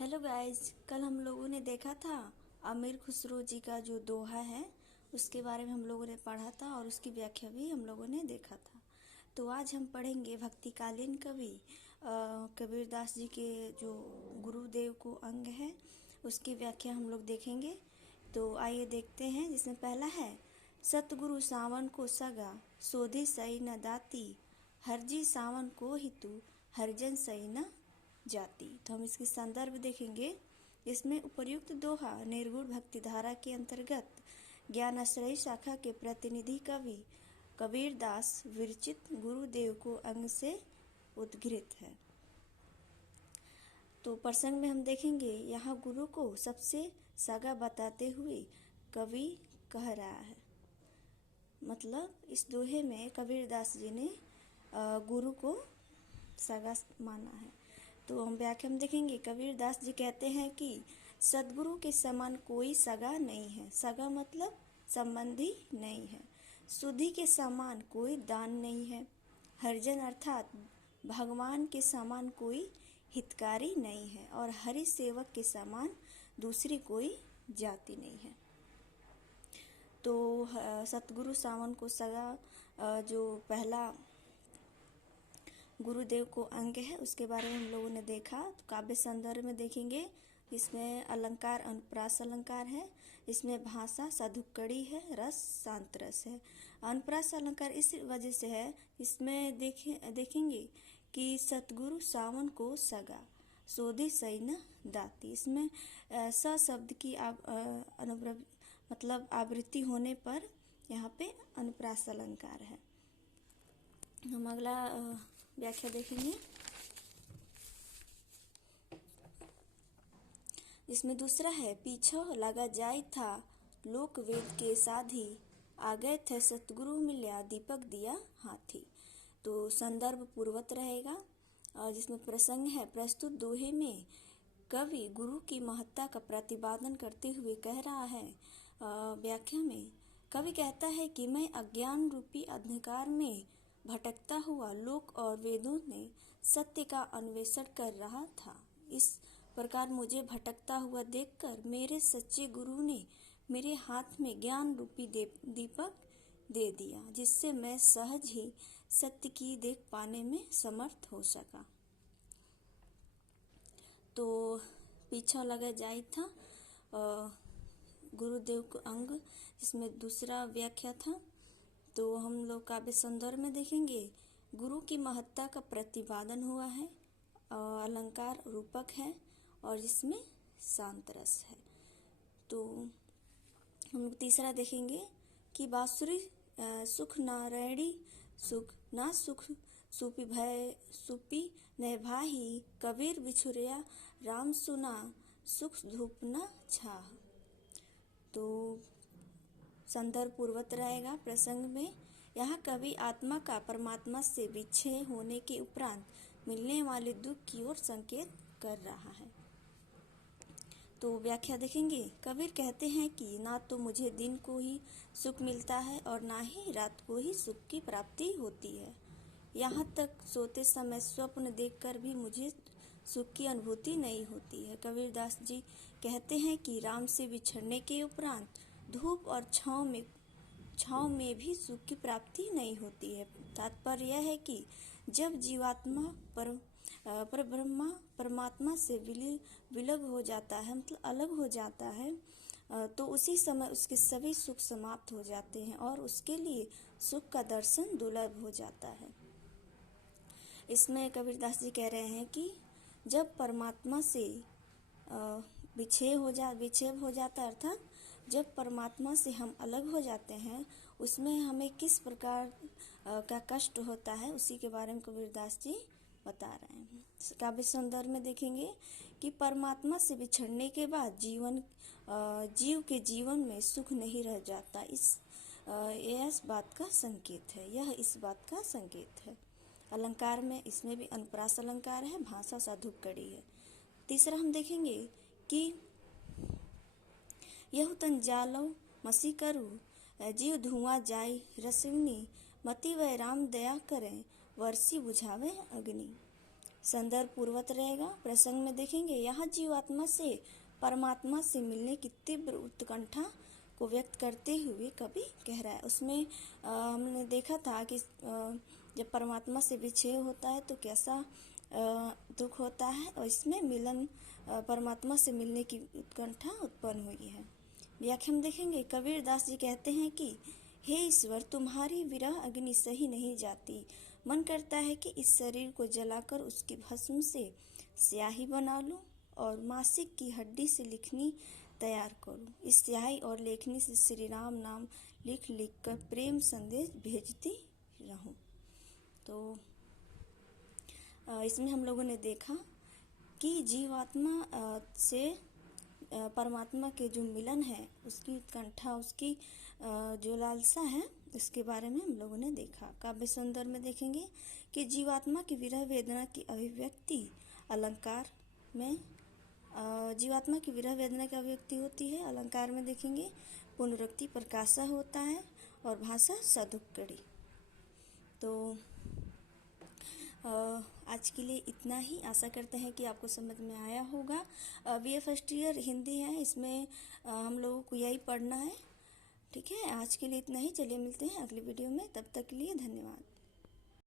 Hello guys, कल हम लोगों ने देखा था अमीर खुसरो जी का जो दोहा है उसके बारे में हम लोगों ने पढ़ा था और उसकी व्याख्या भी हम लोगों ने देखा था। तो आज हम पढ़ेंगे भक्तिकालीन कवि कबीरदास जी के जो गुरुदेव को अंग है उसकी व्याख्या हम लोग देखेंगे। तो आइए देखते हैं, जिसमें पहला है सतगुरु सावन को सगा सोधी सई न दाती हरजी सावन को हितु हरजन सई न जाति। तो हम इसकी संदर्भ देखेंगे। इसमें उपर्युक्त दोहा निर्गुण भक्ति धारा के अंतर्गत ज्ञानाश्रयी शाखा के प्रतिनिधि कवि कबीरदास विरचित गुरुदेव को अंग से उद्घृत है। तो प्रसंग में हम देखेंगे, यहाँ गुरु को सबसे सगा बताते हुए कवि कह रहा है। मतलब इस दोहे में कबीरदास जी ने गुरु को सगा माना है। तो हम व्याख्या में देखेंगे, कबीरदास जी कहते हैं कि सदगुरु के समान कोई सगा नहीं है। सगा मतलब संबंधी नहीं है। सुधि के समान कोई दान नहीं है। हरिजन अर्थात भगवान के समान कोई हितकारी नहीं है और हरि सेवक के समान दूसरी कोई जाति नहीं है। तो सतगुरु सावन को सगा जो पहला गुरुदेव को अंग है उसके बारे में हम लोगों ने देखा। तो काव्य संदर्भ में देखेंगे, इसमें अलंकार अनुप्रास अलंकार है, इसमें भाषा साधुकड़ी है, रस शांत रस है। अनुप्रास अलंकार इस वजह से है, इसमें देखेंगे कि सतगुरु सावन को सगा सोधी सई न दाती। इसमें स शब्द की मतलब आवृत्ति होने पर यहाँ पे अनुप्रास अलंकार है। हम अगला व्याख्या देखेंगे। इसमें दूसरा है, पीछो लगा जाय था लोक वेद के साधी आ गए थे सतगुरु मिल्या दीपक दिया हाथी। तो संदर्भ पूर्वत रहेगा और जिसमें प्रसंग है, प्रस्तुत दोहे में कवि गुरु की महत्ता का प्रतिपादन करते हुए कह रहा है। व्याख्या में कवि कहता है कि मैं अज्ञान रूपी अंधकार में भटकता हुआ लोक और वेदों ने सत्य का अन्वेषण कर रहा था। इस प्रकार मुझे भटकता हुआ देखकर मेरे सच्चे गुरु ने मेरे हाथ में ज्ञान रूपी दीपक दे दिया, जिससे मैं सहज ही सत्य की देख पाने में समर्थ हो सका। तो पीछा लगा जाय था गुरुदेव को अंग, जिसमें दूसरा व्याख्या था। तो हम लोग काव्य संदर्भ में देखेंगे, गुरु की महत्ता का प्रतिपादन हुआ है, अलंकार रूपक है और जिसमें शांत रस है। तो हम लोग तीसरा देखेंगे कि बांसुरी सुख नारायणी सुख ना सुख सुपी भय सुपी न भाही कबीर बिछुरिया राम सुना सुख धूप न छाह। तो संदर्भ पूर्वत रहेगा प्रसंग में। यहाँ कवि आत्मा का परमात्मा से विच्छेद होने के उपरांत मिलने वाले दुख की ओर संकेत कर रहा है। तो व्याख्या देखेंगे, कबीर कहते हैं कि ना तो मुझे दिन को ही सुख मिलता है और ना ही रात को ही सुख की प्राप्ति होती है। यहाँ तक सोते समय स्वप्न देखकर भी मुझे सुख की अनुभूति नहीं होती है। कबीरदास जी कहते हैं कि राम से बिछड़ने के उपरांत धूप और छाँव में भी सुख की प्राप्ति नहीं होती है। तात्पर्य यह है कि जब जीवात्मा परमात्मा से विलग हो जाता है, मतलब अलग हो जाता है, तो उसी समय उसके सभी सुख समाप्त हो जाते हैं और उसके लिए सुख का दर्शन दुर्लभ हो जाता है। इसमें कबीरदास जी कह रहे हैं कि जब परमात्मा से विच्छेद हो जाता है, अर्थात जब परमात्मा से हम अलग हो जाते हैं, उसमें हमें किस प्रकार का कष्ट होता है, उसी के बारे में कबीरदास जी बता रहे हैं। काव्य संदर्भ में देखेंगे कि परमात्मा से बिछड़ने के बाद जीव के जीवन में सुख नहीं रह जाता। यह इस बात का संकेत है। अलंकार में इसमें भी अनुप्रास अलंकार है, भाषा साधुकड़ी है। तीसरा हम देखेंगे कि यहु तन जालौ मसी करू जीव धुआं जाय रसविनी मति वै राम दया करें वर्षी बुझावे अग्नि। संदर्भ पूर्वत रहेगा। प्रसंग में देखेंगे यह जीवात्मा से परमात्मा से मिलने की तीव्र उत्कंठा को व्यक्त करते हुए कवि कह रहा है। उसमें हमने देखा था कि जब परमात्मा से विच्छेद होता है तो कैसा दुख होता है, और इसमें मिलन परमात्मा से मिलने की उत्कंठा उत्पन्न हुई है। व्याख्या में देखेंगे कबीर दास जी कहते हैं कि हे ईश्वर, तुम्हारी विरह अग्नि सही नहीं जाती। मन करता है कि इस शरीर को जलाकर उसकी भस्म से स्याही बना लूं और मासिक की हड्डी से लिखनी तैयार करूं। इस स्याही और लेखनी से श्री राम नाम लिख लिख कर प्रेम संदेश भेजती रहूं। तो इसमें हम लोगों ने देखा कि जीवात्मा से परमात्मा के जो मिलन है, उसकी उत्कंठा, उसकी जो लालसा है, इसके बारे में हम लोगों ने देखा। काव्य सौंदर्य में देखेंगे कि जीवात्मा की विरह वेदना की अभिव्यक्ति अलंकार में जीवात्मा की विरह वेदना की अभिव्यक्ति होती है। अलंकार में देखेंगे पुनरुक्ति प्रकाशा होता है और भाषा सदुक्कड़ी। तो आज के लिए इतना ही। आशा करते हैं कि आपको समझ में आया होगा। BA फर्स्ट ईयर हिंदी है, इसमें हम लोगों को यही पढ़ना है। ठीक है, आज के लिए इतना ही। चलिए मिलते हैं अगली वीडियो में, तब तक के लिए धन्यवाद।